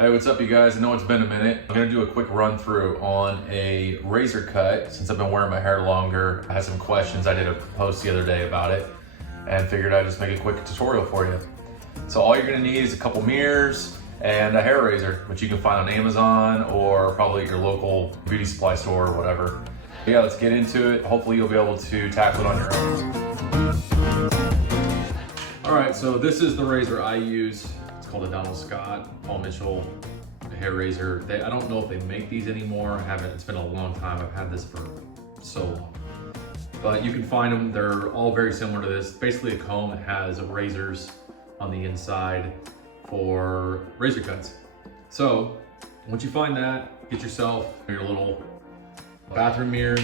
Hey, what's up you guys? I know it's been a minute. I'm gonna do a quick run through on a razor cut. Since I've been wearing my hair longer, I had some questions. I did a post the other day about it and figured I'd just make a quick tutorial for you. So all you're gonna need is a couple mirrors and a hair razor, which you can find on Amazon or probably at your local beauty supply store or whatever. But yeah, let's get into it. Hopefully you'll be able to tackle it on your own. All right, so this is the razor I use. It's called a Donald Scott, Paul Mitchell hair razor. I don't know if they make these anymore. I haven't, it's been a long time. I've had this for so long. But you can find them, they're all very similar to this. Basically a comb that has razors on the inside for razor cuts. So once you find that, get yourself your little bathroom mirror.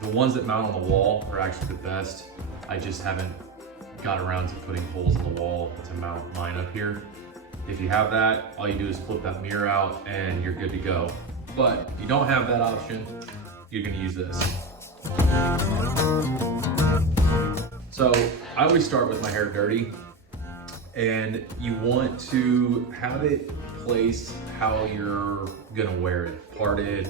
The ones that mount on the wall are actually the best. I just haven't got around to putting holes in the wall to mount mine up here. If you have that, all you do is flip that mirror out and you're good to go. But if you don't have that option, you're gonna use this. So I always start with my hair dirty, and you want to have it placed how you're gonna wear it, parted.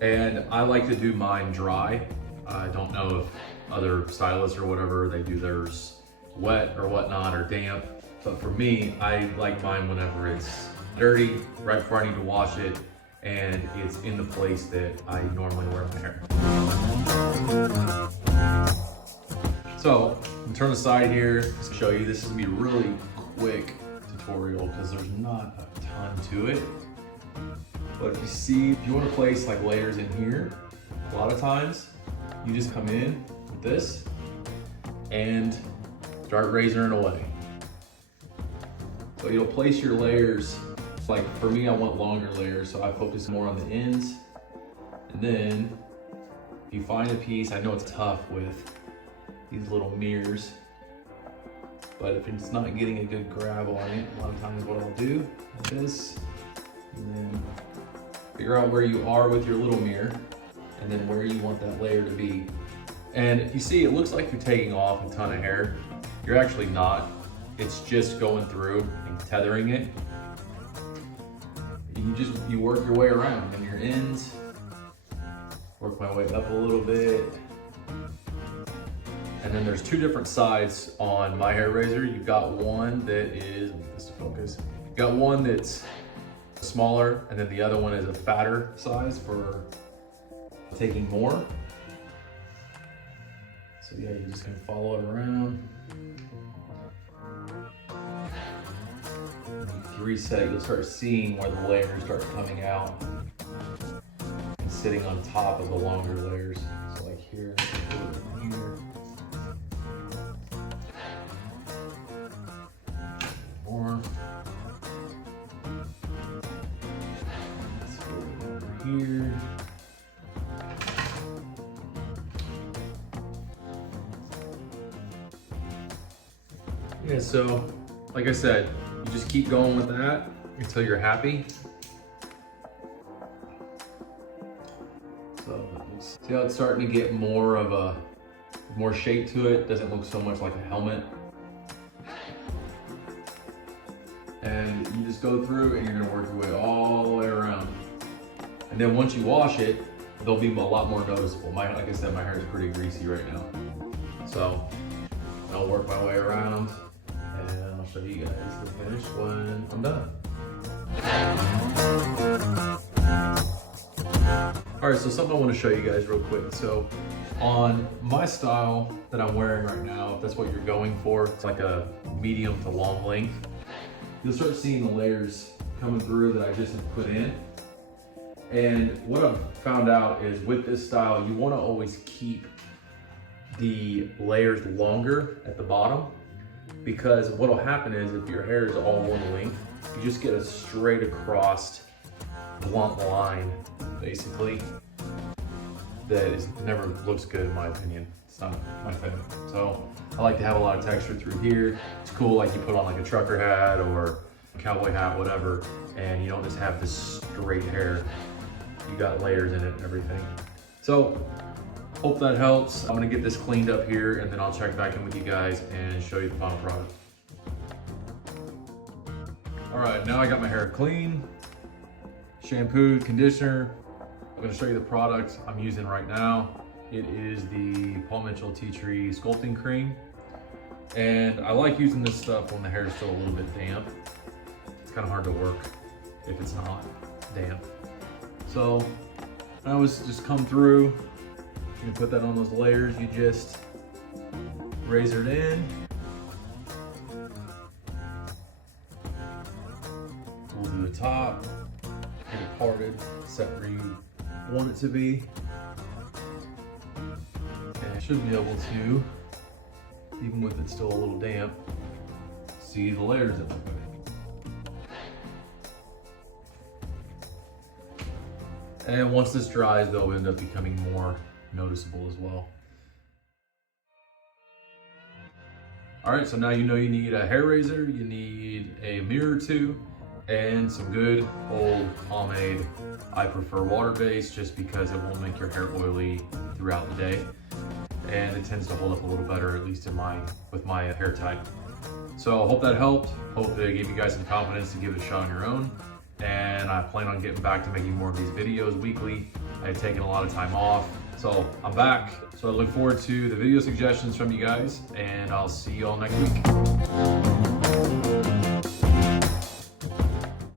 And I like to do mine dry. I don't know if other stylists or whatever, they do theirs wet or whatnot or damp. But for me, I like mine whenever it's dirty, right before I need to wash it, and it's in the place that I normally wear my hair. So, I'm gonna turn aside here, just to show you. This is gonna be a really quick tutorial because there's not a ton to it. But if you see, if you wanna place like layers in here, a lot of times, you just come in with this and start razoring away. So you'll place your layers, like for me, I want longer layers, so I focus more on the ends. And then if you find a piece, I know it's tough with these little mirrors, but if it's not getting a good grab on it, a lot of times what I'll do is this, and then figure out where you are with your little mirror, and then where you want that layer to be. And you see, it looks like you're taking off a ton of hair. You're actually not. It's just going through and tethering it. You work your way around in your ends. Work my way up a little bit. And then there's two different sides on my hair razor. You've got one that is, let me get this to focus. You've got one that's smaller, and then the other one is a fatter size for taking more. So yeah, you just can follow it around. Reset, you'll start seeing where the layers start coming out and sitting on top of the longer layers. So like here, here. More. Let's go over here. Yeah, so like I said, you just keep going with that until you're happy. So see how it's starting to get more of a more shape to it. Doesn't look so much like a helmet. And you just go through and you're gonna work your way all the way around. And then once you wash it, they'll be a lot more noticeable. Like I said, my hair is pretty greasy right now. So I'll work my way around. And I'll show you guys the finish when I'm done. All right, so something I want to show you guys real quick. So on my style that I'm wearing right now, if that's what you're going for, it's like a medium to long length. You'll start seeing the layers coming through that I just have put in. And what I've found out is with this style, you want to always keep the layers longer at the bottom, because what'll happen is if your hair is all one length, you just get a straight across blunt line, basically, that never looks good in my opinion. It's not my favorite. So I like to have a lot of texture through here. It's cool, like you put on like a trucker hat or a cowboy hat, whatever, and you don't just have this straight hair. You got layers in it and everything. So hope that helps. I'm gonna get this cleaned up here and then I'll check back in with you guys and show you the final product. All right, now I got my hair clean. shampoo, conditioner. I'm gonna show you the product I'm using right now. It is the Paul Mitchell Tea Tree Sculpting Cream. And I like using this stuff when the hair is still a little bit damp. It's kind of hard to work if it's not damp. So I always just come through, you put that on those layers, you just razor it in. We'll do the top, get it parted, set where you want it to be. And I should be able to, even with it still a little damp, see the layers that we're putting. And once this dries, they'll end up becoming more noticeable as well. All right, so now you know you need a hair razor, you need a mirror or two, and some good old pomade. I prefer water-based just because it won't make your hair oily throughout the day. And it tends to hold up a little better, at least with my hair type. So I hope that helped. Hope that gave you guys some confidence to give it a shot on your own. And I plan on getting back to making more of these videos weekly. I had taken a lot of time off, so I'm back. So I look forward to the video suggestions from you guys, and I'll see you all next week.